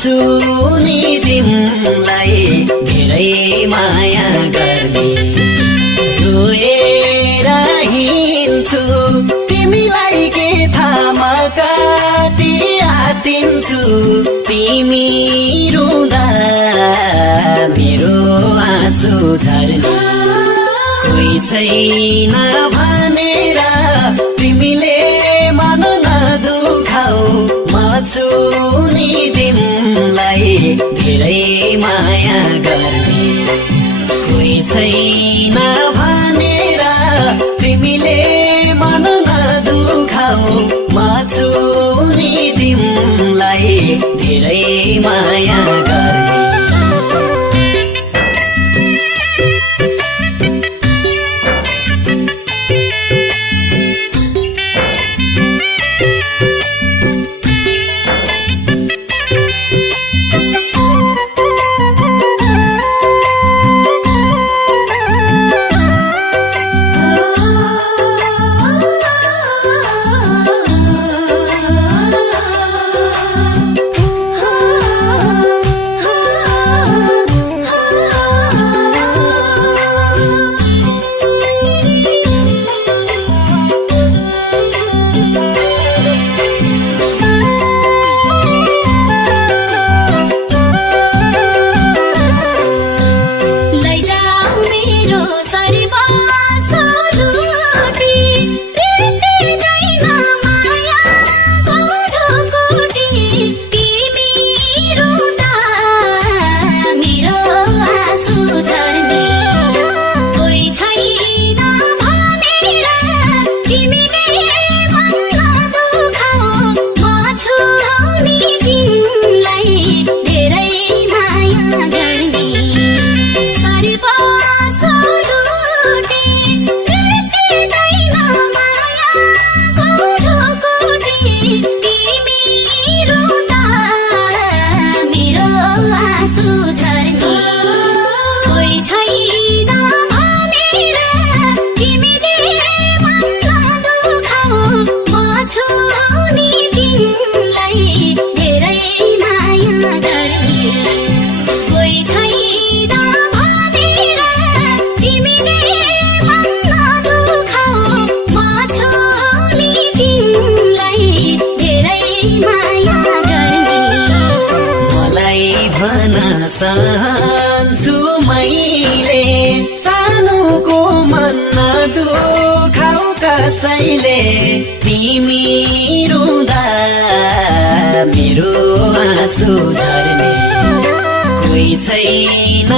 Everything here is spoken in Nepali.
छु नि तिमीलाई धेरै माया गर्ने रोएर हिँड्छु तिमीलाई के थाहा कति आतिन्छु तिमी रुँदा मेरो आँसु झर्ने कोही छैन भनेर तिमीले मन नदुखाऊ म छु नि तिमीलाई धेरै माया गर्ने कोही छैन भनेर तिमीले मन नदुखाऊ म छु नि तिमीलाई धेरै माया गर्ने चाहन्छु मैले सानोको मन नदुखाऊ कसैले तिमी रुँदा मेरो आँसु झर्ने कोही छैन